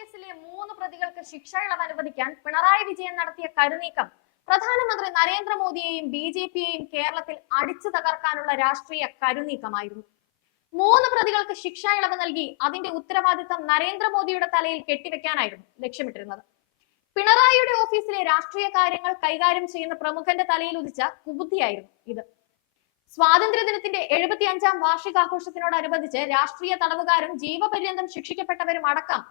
കേസിലെ 3 പ്രതികൾക്ക് ശിക്ഷ ഇളവ് അനുവദിക്കാൻ പിണറായി വിജയൻ നടത്തിയ കരുനീക്കം പ്രധാനമന്ത്രി നരേന്ദ്രമോദിയെയും ബി.ജെ.പിയെയും കേരളത്തിൽ അടിച്ചു തകർക്കാനുള്ള രാഷ്ട്രീയ കരുനീക്കമായിരുന്നു. 3 പ്രതികൾക്ക് ശിക്ഷ ഇളവ് നൽകി അതിന്റെ ഉത്തരവാദിത്തം നരേന്ദ്രമോദിയുടെ തലയിൽ കെട്ടിവെക്കാനായിരുന്നു ലക്ഷ്യമിട്ടിരുന്നത്. പിണറായിയുടെ ഓഫീസിലെ രാഷ്ട്രീയ കാര്യങ്ങൾ കൈകാര്യം ചെയ്യുന്ന പ്രമുഖന്റെ തലയിൽ ഉദിച്ച കുബുദ്ധിയായിരുന്നു ഇത്. സ്വാതന്ത്ര്യ ദിനത്തിന്റെ 75-ാം വാർഷികാഘോഷത്തിനോടനുബന്ധിച്ച് രാഷ്ട്രീയ തടവുകാരും ജീവപര്യന്തം ശിക്ഷിക്കപ്പെട്ടവരും അടക്കം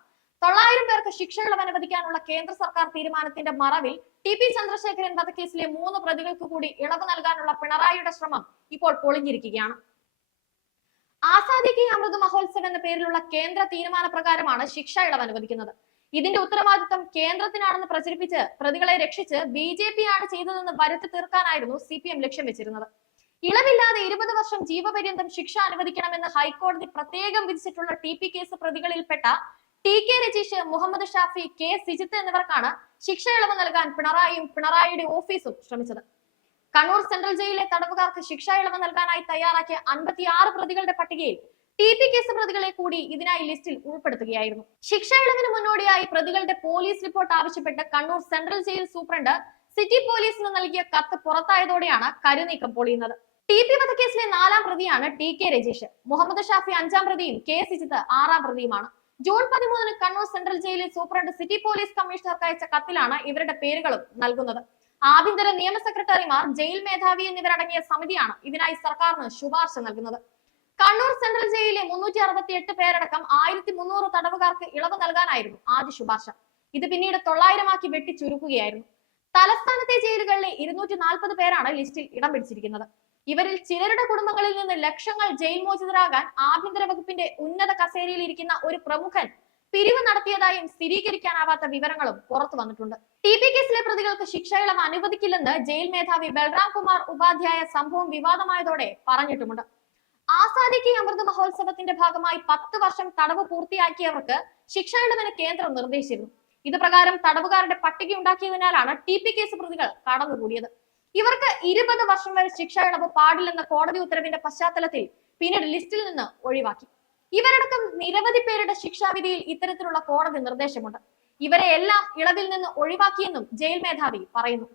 900 പേർക്ക് ശിക്ഷ ഇളവ് അനുവദിക്കാനുള്ള കേന്ദ്ര സർക്കാർ തീരുമാനത്തിന്റെ മറവിൽ ടി.പി. ചന്ദ്രശേഖരൻ വധക്കേസിലെ 3 പ്രതികൾക്ക് കൂടി ഇളവ് നൽകാനുള്ള പിണറായിയുടെ ശ്രമം ഇപ്പോൾ പൊളിഞ്ഞിരിക്കുകയാണ്. ആസാദി കി അമൃത് മഹോത്സവ് എന്ന പേരിലുള്ള കേന്ദ്ര തീരുമാന പ്രകാരമാണ് ശിക്ഷ ഇളവ് അനുവദിക്കുന്നത്. ഇതിന്റെ ഉത്തരവാദിത്തം കേന്ദ്രത്തിനാണെന്ന് പ്രചരിപ്പിച്ച് പ്രതികളെ രക്ഷിച്ച് ബി.ജെ.പി ആണ് ചെയ്തതെന്ന് വരുത്തി തീർക്കാനായിരുന്നു CPM ലക്ഷ്യം വെച്ചിരുന്നത്. ഇളവില്ലാതെ 20 വർഷം ജീവപര്യന്തം ശിക്ഷ അനുവദിക്കണമെന്ന് ഹൈക്കോടതി പ്രത്യേകം വിധിച്ചിട്ടുള്ള ടി.പി. കേസ് പ്രതികളിൽപ്പെട്ട ടി.കെ. രജീഷ്, മുഹമ്മദ് ഷാഫി, കെ. സിജിത്ത് എന്നിവർക്കാണ് ശിക്ഷ ഇളവ് നൽകാൻ പിണറായിയും പിണറായിയുടെ ഓഫീസും ശ്രമിച്ചത്. കണ്ണൂർ സെൻട്രൽ ജയിലിലെ തടവുകാർക്ക് ശിക്ഷ ഇളവ് നൽകാനായി തയ്യാറാക്കിയ 56 പ്രതികളുടെ പട്ടികയിൽ ടി.പി. കേസ് പ്രതികളെ കൂടി ഇതിനായി ലിസ്റ്റിൽ ഉൾപ്പെടുത്തുകയായിരുന്നു. ശിക്ഷ ഇളവിന് മുന്നോടിയായി പ്രതികളുടെ പോലീസ് റിപ്പോർട്ട് ആവശ്യപ്പെട്ട് Kannur central jail superintendent city പോലീസിന് നൽകിയ കത്ത് പുറത്തായതോടെയാണ് കരുനീക്കം പൊളിയുന്നത്. ടി.പി. വധക്കേസിലെ 4ാം പ്രതിയാണ് ടി.കെ. രജീഷ്. മുഹമ്മദ് ഷാഫി 5ാം പ്രതിയും കെ. സിജിത്ത് 6ാം പ്രതിയുമാണ്. ജൂൺ 13-ന് കണ്ണൂർ സെൻട്രൽ ജയിലിൽ സൂപ്രണ്ട് സിറ്റി പോലീസ് കമ്മീഷണർക്ക് അയച്ച കത്തിലാണ് ഇവരുടെ പേരുകളും നൽകുന്നത്. ആഭ്യന്തര നിയമ സെക്രട്ടറിമാർ, ജയിൽ മേധാവി എന്നിവരടങ്ങിയ സമിതിയാണ് ഇതിനായി സർക്കാരിന് ശുപാർശ നൽകുന്നത്. കണ്ണൂർ സെൻട്രൽ ജയിലിലെ 368 പേരടക്കം 1300 തടവുകാർക്ക് ഇളവ് നൽകാനായിരുന്നു ആദ്യ ശുപാർശ. ഇത് പിന്നീട് 900 വെട്ടി ചുരുക്കുകയായിരുന്നു. തലസ്ഥാനത്തെ ജയിലുകളിലെ 240 പേരാണ് ലിസ്റ്റിൽ ഇടം പിടിച്ചിരിക്കുന്നത്. ഇവരിൽ ചിലരുടെ കുടുംബങ്ങളിൽ നിന്ന് ലക്ഷങ്ങൾ ജയിൽ മോചിതരാകാൻ ആഭ്യന്തര വകുപ്പിന്റെ ഉന്നത കസേരയിൽ ഇരിക്കുന്ന ഒരു പ്രമുഖൻ പിരിവ് നടത്തിയതായും സ്ഥിരീകരിക്കാനാവാത്ത വിവരങ്ങളും പുറത്തു വന്നിട്ടുണ്ട്. ടി.പി. കേസിലെ പ്രതികൾക്ക് ശിക്ഷ ഇളവ് അനുവദിക്കില്ലെന്ന് ജയിൽ മേധാവി ബൽറാം കുമാർ ഉപാധ്യായ സംഭവം വിവാദമായതോടെ പറഞ്ഞിട്ടുമുണ്ട്. ആസാദി കി അമൃത് മഹോത്സവത്തിന്റെ ഭാഗമായി 10 വർഷം തടവ് പൂർത്തിയാക്കിയവർക്ക് ശിക്ഷ ഇളവിന് കേന്ദ്രം നിർദ്ദേശിച്ചിരുന്നു. ഇത് പ്രകാരം തടവുകാരുടെ പട്ടിക ഉണ്ടാക്കിയതിനാലാണ് ടി.പി. കേസ് പ്രതികൾ കടന്നുകൂടിയത്. ഇവർക്ക് 20 വർഷം വരെ ശിക്ഷ ഇളവ് പാടില്ലെന്ന കോടതി ഉത്തരവിന്റെ പശ്ചാത്തലത്തിൽ പിന്നീട് ലിസ്റ്റിൽ നിന്ന് ഒഴിവാക്കി. ഇവരടക്കം നിരവധി പേരുടെ ശിക്ഷാവിധിയിൽ ഇത്തരത്തിലുള്ള കോടതി നിർദ്ദേശമുണ്ട്. ഇവരെ എല്ലാം ഇളവിൽ നിന്ന് ഒഴിവാക്കിയെന്നും ജയിൽ മേധാവി പറയുന്നു.